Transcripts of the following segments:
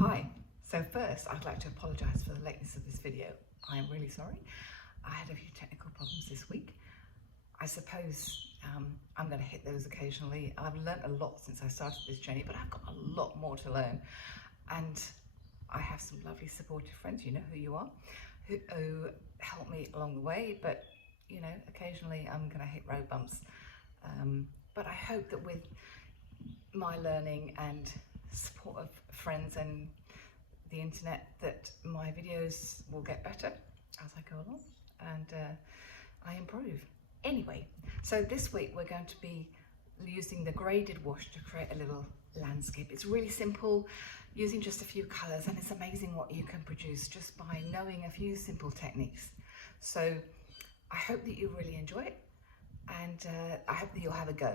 Hi, so first I'd like to apologise for the lateness of this video. I am really sorry. I had a few technical problems this week. I suppose I'm going to hit those occasionally. I've learnt a lot since I started this journey, but I've got a lot more to learn. And I have some lovely supportive friends, you know who you are, who help me along the way. But, you know, occasionally I'm going to hit road bumps. But I hope that with my learning and support of friends and the internet that my videos will get better as I go along and I improve. Anyway, so this week we're going to be using the graded wash to create a little landscape. It's really simple, using just a few colours, and it's amazing what you can produce just by knowing a few simple techniques. So I hope that you really enjoy it, and I hope that you'll have a go.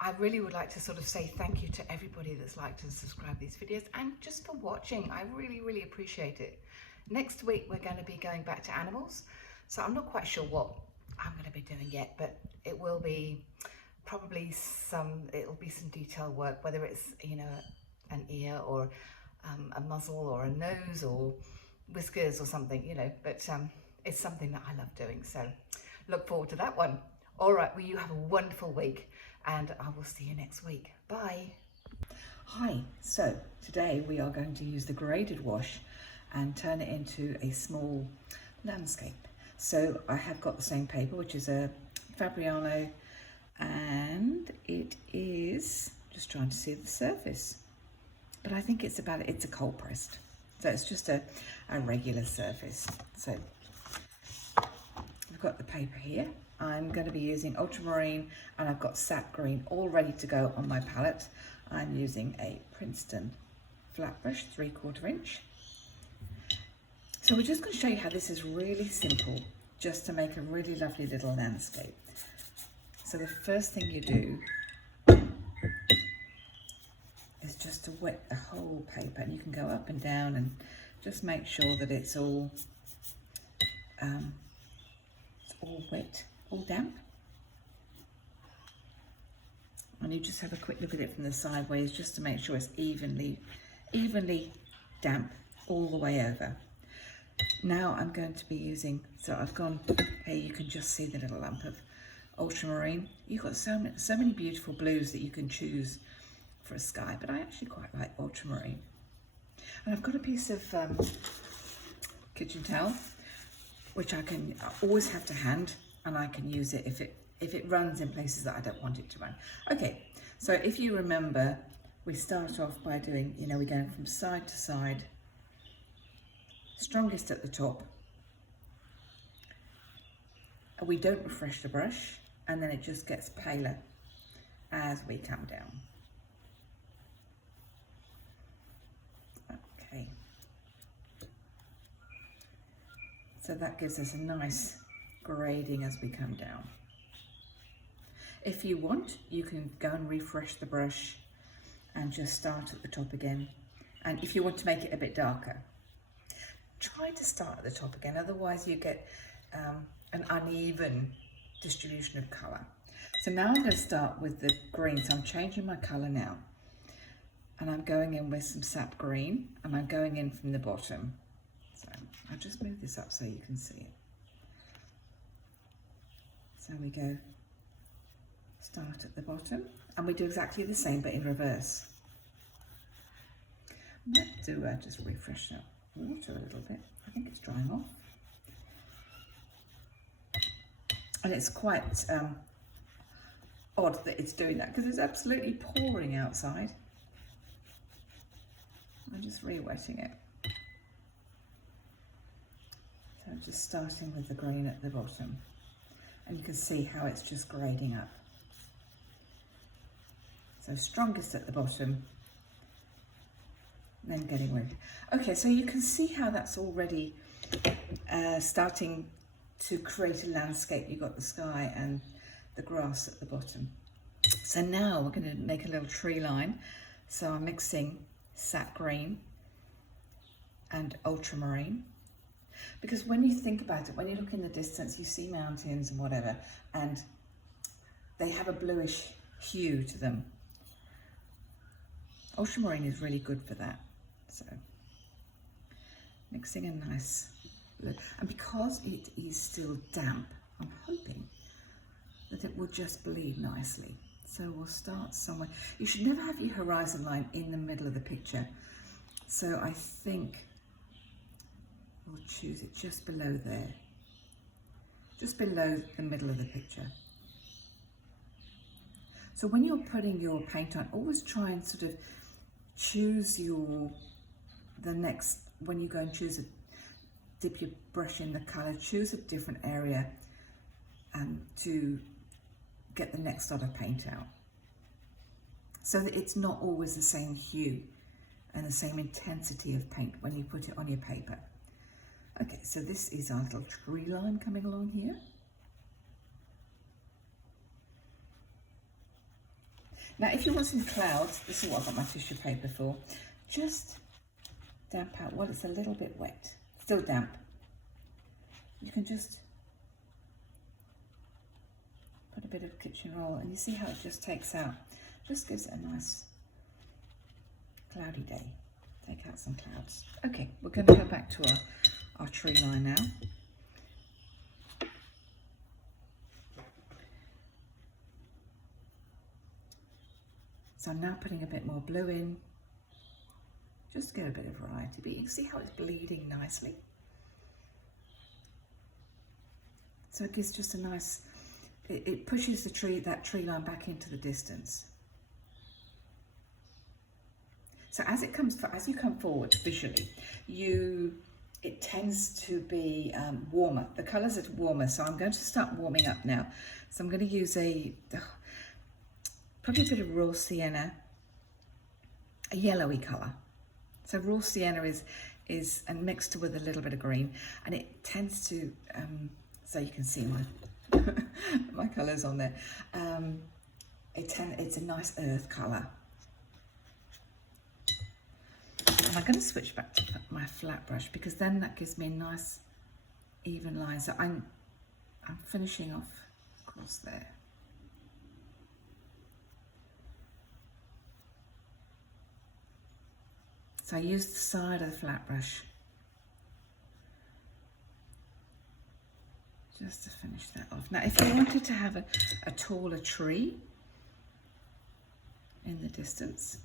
I really would like to sort of say thank you to everybody that's liked and subscribed these videos, and just for watching. I really appreciate it. Next week we're going to be going back to animals, so I'm not quite sure what I'm going to be doing yet, but it will be probably some detailed work, whether it's, you know, an ear or a muzzle or a nose or whiskers or something, you know, but it's something that I love doing, so look forward to that one. All right, well, you have a wonderful week, and I will see you next week. Bye. Hi, so today we are going to use the graded wash and turn it into a small landscape. So I have got the same paper, which is a Fabriano, and it is, just trying to see the surface, but I think it's a cold pressed. So it's just a regular surface. So I've got the paper here. I'm going to be using Ultramarine, and I've got Sap Green all ready to go on my palette. I'm using a Princeton flat brush, 3/4 inch. So we're just going to show you how this is really simple, just to make a really lovely little landscape. So the first thing you do is just to wet the whole paper, and you can go up and down and just make sure that it's all wet, all damp. And you just have a quick look at it from the sideways just to make sure it's evenly damp all the way over. Now I'm going to be using, so I've gone here, you can just see the little lump of Ultramarine. You've got so many beautiful blues that you can choose for a sky, but I actually quite like Ultramarine. And I've got a piece of kitchen towel, which I always have to hand, and I can use it if it runs in places that I don't want it to run. Okay, so if you remember, we start off by doing, you know, we're going from side to side, strongest at the top. We don't refresh the brush, and then it just gets paler as we come down. Okay. So that gives us a nice grading as we come down. If you want, you can go and refresh the brush and just start at the top again. And if you want to make it a bit darker, try to start at the top again, otherwise you get an uneven distribution of colour. So now I'm going to start with the green, so I'm changing my colour now. And I'm going in with some Sap Green, and I'm going in from the bottom. So I'll just move this up so you can see it. So we go, start at the bottom, and we do exactly the same but in reverse. I might do just refresh that water a little bit. I think it's drying off. And it's quite odd that it's doing that because it's absolutely pouring outside. I'm just re-wetting it. So I'm just starting with the green at the bottom, and you can see how it's just grading up. So strongest at the bottom, then getting rid. Okay, so you can see how that's already starting to create a landscape. You've got the sky and the grass at the bottom. So now we're going to make a little tree line. So I'm mixing Sap Green and Ultramarine, because when you think about it, when you look in the distance, you see mountains and whatever, and they have a bluish hue to them. Ultramarine is really good for that. So mixing a nice look, and because it is still damp, I'm hoping that it will just bleed nicely. So we'll start somewhere. You should never have your horizon line in the middle of the picture. So I think we'll choose it just below there, just below the middle of the picture. So when you're putting your paint on, always try and sort of choose when you go and dip your brush in the colour, choose a different area to get the next lot of paint out, so that it's not always the same hue and the same intensity of paint when you put it on your paper. Okay, so this is our little tree line coming along here. Now if you want some clouds, this is what I've got my tissue paper for, just damp out while it's a little bit wet, still damp. You can just put a bit of kitchen roll, and you see how it just takes out, just gives it a nice cloudy day. Take out some clouds. Okay, we're going to go back to our tree line now. So I'm now putting a bit more blue in, just to get a bit of variety, but you can see how it's bleeding nicely. So it gives just a nice, it pushes that tree line back into the distance. So as you come forward visually, it tends to be warmer. The colours are warmer, so I'm going to start warming up now. So I'm going to use probably a bit of raw sienna, a yellowy colour. So raw sienna is and mixed with a little bit of green, and it tends to, so you can see my colours on there. It's a nice earth colour. And I'm going to switch back to my flat brush, because then that gives me a nice even line. So I'm finishing off across there. So I use the side of the flat brush just to finish that off. Now, if you wanted to have a taller tree in the distance,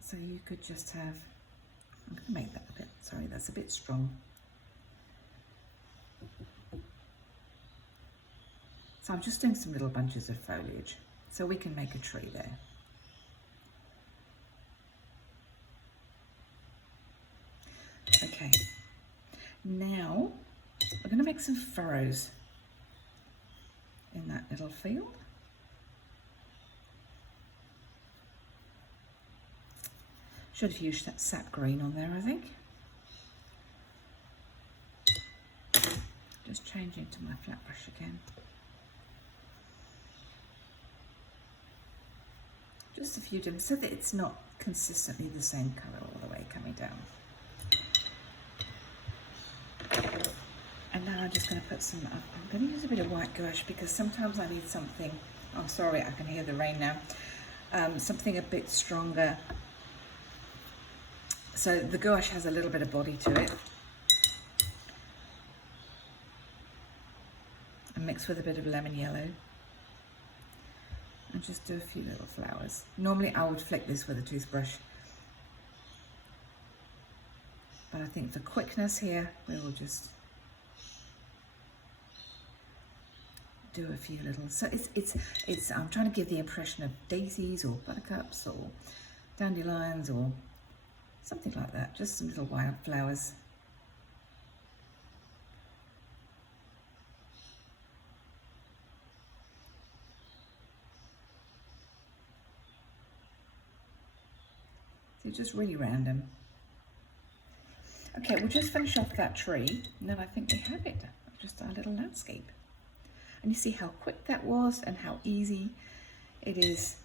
so you could just have, I'm going to make that a bit, sorry, that's a bit strong. So I'm just doing some little bunches of foliage, so we can make a tree there. Okay, now we're going to make some furrows in that little field. Should have used that Sap Green on there, I think. Just changing to my flat brush again. Just a few dims so that it's not consistently the same colour all the way coming down. And now I'm just going to put some, I'm going to use a bit of white gouache, because sometimes I need something, oh sorry, I can hear the rain now, something a bit stronger. So the gouache has a little bit of body to it. And mix with a bit of lemon yellow. And just do a few little flowers. Normally I would flick this with a toothbrush, but I think for quickness here, we will just do a few little, so it's I'm trying to give the impression of daisies or buttercups or dandelions or something like that, just some little wild flowers. So just really random. Okay, we'll just finish off that tree, and then I think we have it, just our little landscape. And you see how quick that was and how easy it is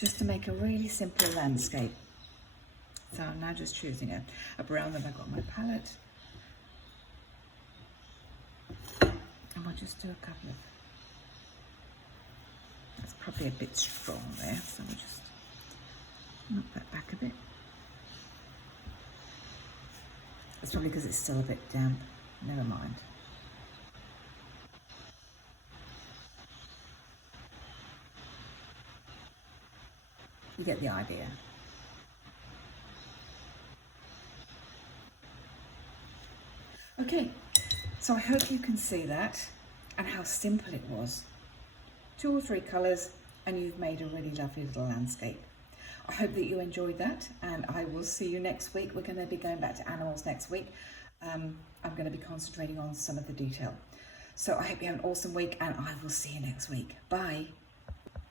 just to make a really simple landscape. So I'm now just choosing a brown that I've got on my palette. And we'll just do a couple That's probably a bit strong there, so we'll just knock that back a bit. It's probably because it's still a bit damp. Never mind. You get the idea. Okay, so I hope you can see that and how simple it was. 2 or 3 colours and you've made a really lovely little landscape. I hope that you enjoyed that, and I will see you next week. We're going to be going back to animals next week. I'm going to be concentrating on some of the detail. So I hope you have an awesome week, and I will see you next week. Bye.